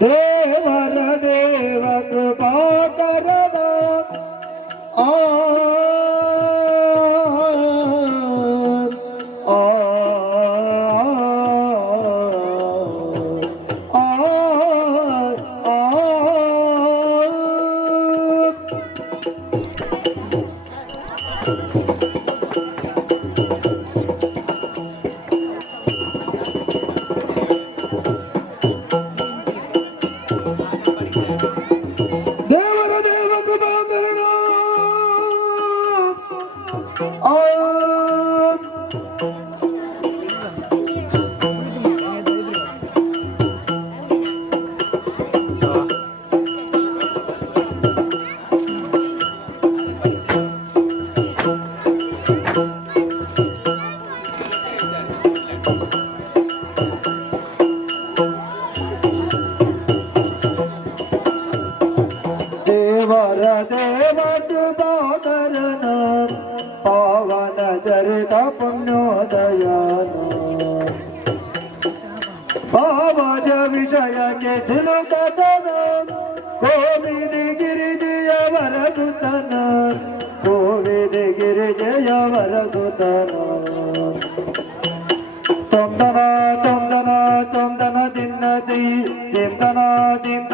ದೇವರ ದೇವ ಕೃಪಾಕರನ ಆ पावन चरित पुण्योदयान बाबाज विषय के सिलुकतन कोविद गिरिजय वर सुतन कोविद गिरिजय वर सुतन तुम दना दिन दी दिम दना दिन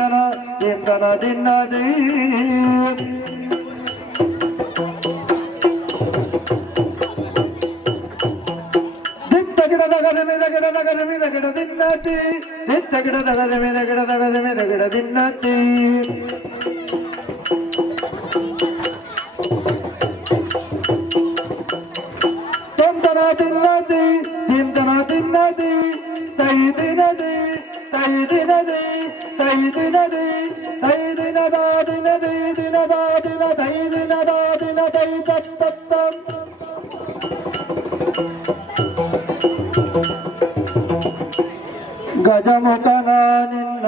दी ದಿನ್ನತಿ ತೊಂದನ ತಿನ್ನದಿ ಹಿಂದನ ತಿನ್ನದಿ ತೈ ದಿನದಿ ತೈ ದಿನದಿ ತೈ ದಿನದಿ ತೈ ದಿನದ ದಿನದಿ ದಿನದ ದಿನ ತೈ ದಿನದ ದಿನ ತೈ ತತ್ತ ಗಜಮುಖನ ನಿನ್ನ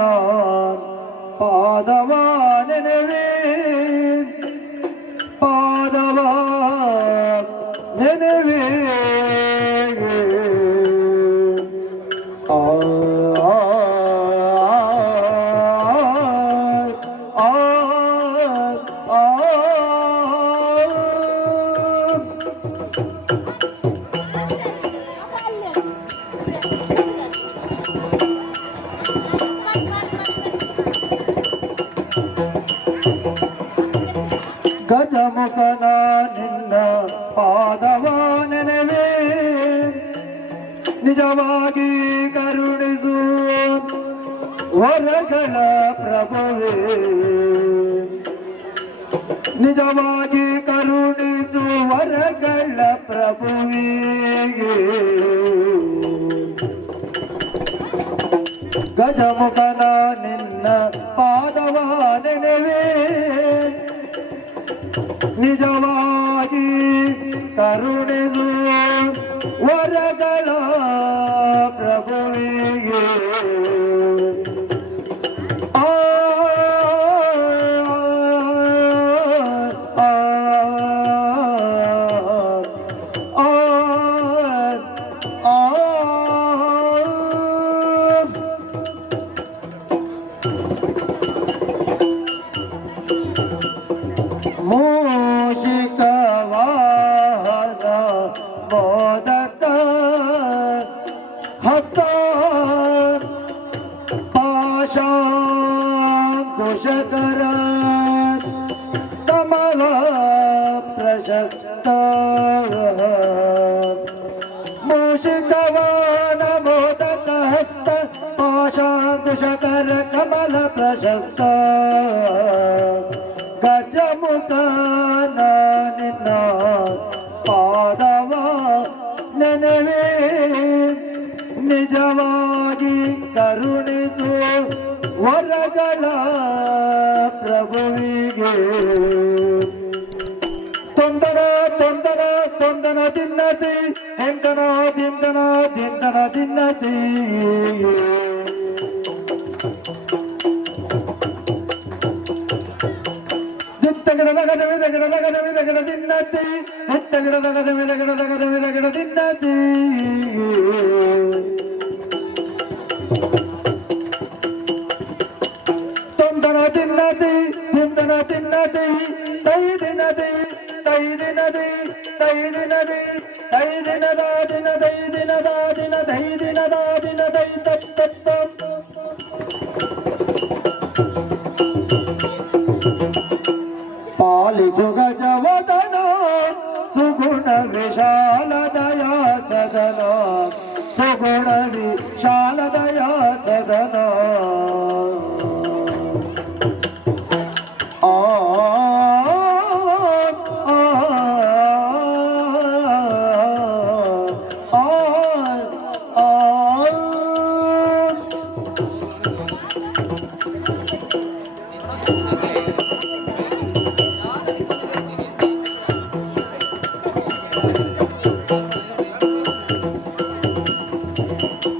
ಪಾದವ ನೆನೆವೆ ಪಾದವ ನೆನೆವೆ ಆ ಗಜಮುಖನ ನಿನ್ನ ಪಾದವ ನೆನೆವೆ ನಿಜವಾಗಿ ಕರುಣಿಸು ವರಗಳ ಪ್ರಭುವೇ ನಿಜವಾಗಿ ಕರುಣಿಸು ವರಗಳ ಪ್ರಭುವಿಗೆ ಗಜಮುಖನ ನಿನ್ನ ಪಾದವ ನೆನೆವೆ ನಿಜವಾಗಿ ಕರುಣಿಸು ವರಗಳ ಪ್ರಭುವಿಗೆ ಆ ಮೂಷಿಕವಾಹನ ಮೋದಕ ಹಸ್ತ ಪಾಶಾಂಕುಶಕರ ಕಮಲ ಪ್ರಶಸ್ತ ಮೂಷಿಕವಾಹನ ಮೋದಕ ಹಸ್ತ ಪಾಶಾಂಕುಶಕರ ಕಮಲ ಪ್ರಶಸ್ತ ಗಜಮುಖನ ನಿನ್ನ ಪಾದವ ನೆನೆವೆ ನಿಜವಾಗಿ ಕರುಣಿಸು ವರಗಳ ಪ್ರಭುವಿಗೆ ತೊಂದನ ತೊಂದನ ತೊಂದನ ತಿನ್ನತಿ ಹೆಂದನ ದಿಂದನ ದಿಂದನ ತಿನ್ನತಿ ದಿನ್ನತಿ ದಿನ್ನತಿ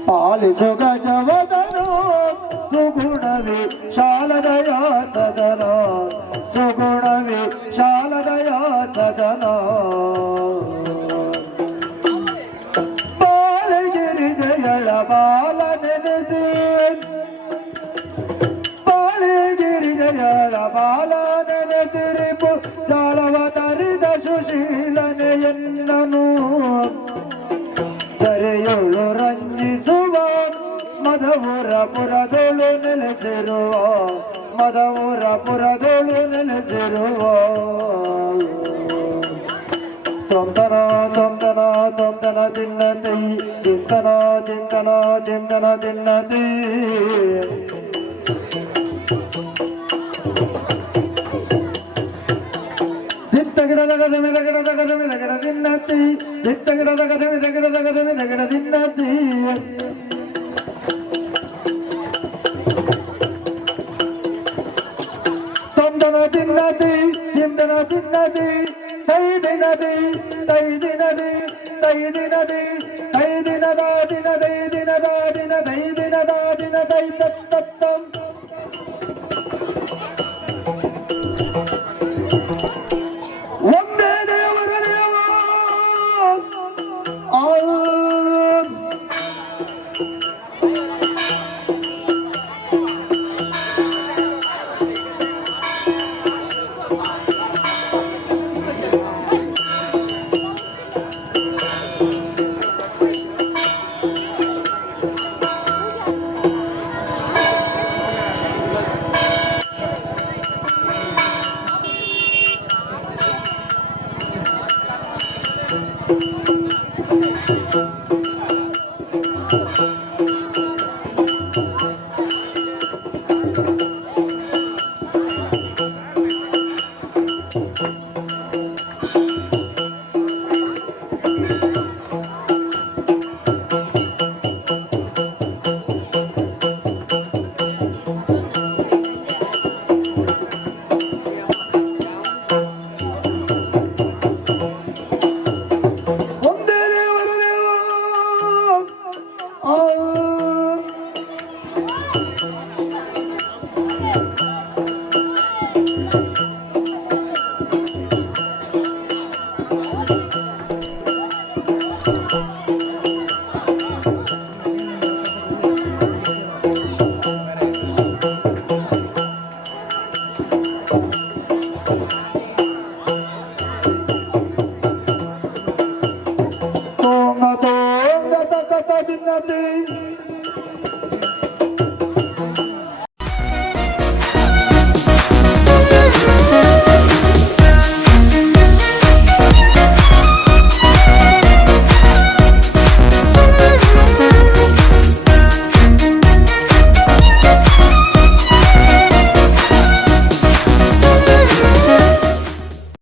ಪಾಲಿಸು ಗಜವದನ ಸುಗುಣವಿ ಶಾಲದಯ ಸದನ ಸುಗುಣವಿ ಶಾಲದಯ ಸದನ ಬಾಲಗಿರಿ ಜಯಳ ಬಾಲ ನೆನೆಸಿ ಬಾಲಗಿರಿ ಜಯಳ ಬಾಲ ನೆನೆಸಿರಿ ಜಾಲವ ತರಿದ ಸುಶೀಲನೆಯನ್ನನು ದರೆಯೊಳು ರಂಜಿಸುವ ಮಧುರ ಪುರದೊಳು ನೆಲೆಸಿರುವ ಮಧುರ ಪುರದೊಳು ನೆಲೆಸಿರುವ ತೊಂದನ ತೊಂದನ ತೊಂದನ ತಿನ್ನತಿ ತಿಂತನ ತಿಂತನ ತಿಂತನ ತಿನ್ನತಿ ಗಿಡದ ಗದಮೆ ಗಿಡದ ಗದಮೆ ಗಿಡ ತಿನ್ನತಿ ದಿತ್ತ ಗಿಡದ ಗದಮೆ ಗಿಡದ ಗದಮೆ ಗಿಡ ತಿನ್ನತಿ ತೊಂದನ ತಿನ್ನತಿ ಹಿಂದನ ತಿನ್ನತಿ ತೈ ದಿನದಿ ತೈ ದಿನದಿ ತೈ ದಿನದಿ ತೈ ದಿನದ ದಿನ ದೈ ದಿನದ ದಿನ ದೈ ದಿನದ ದಿನ ದೈ ತತ್ತಂ ಒಂದೇ ದೇವರ ದೇವ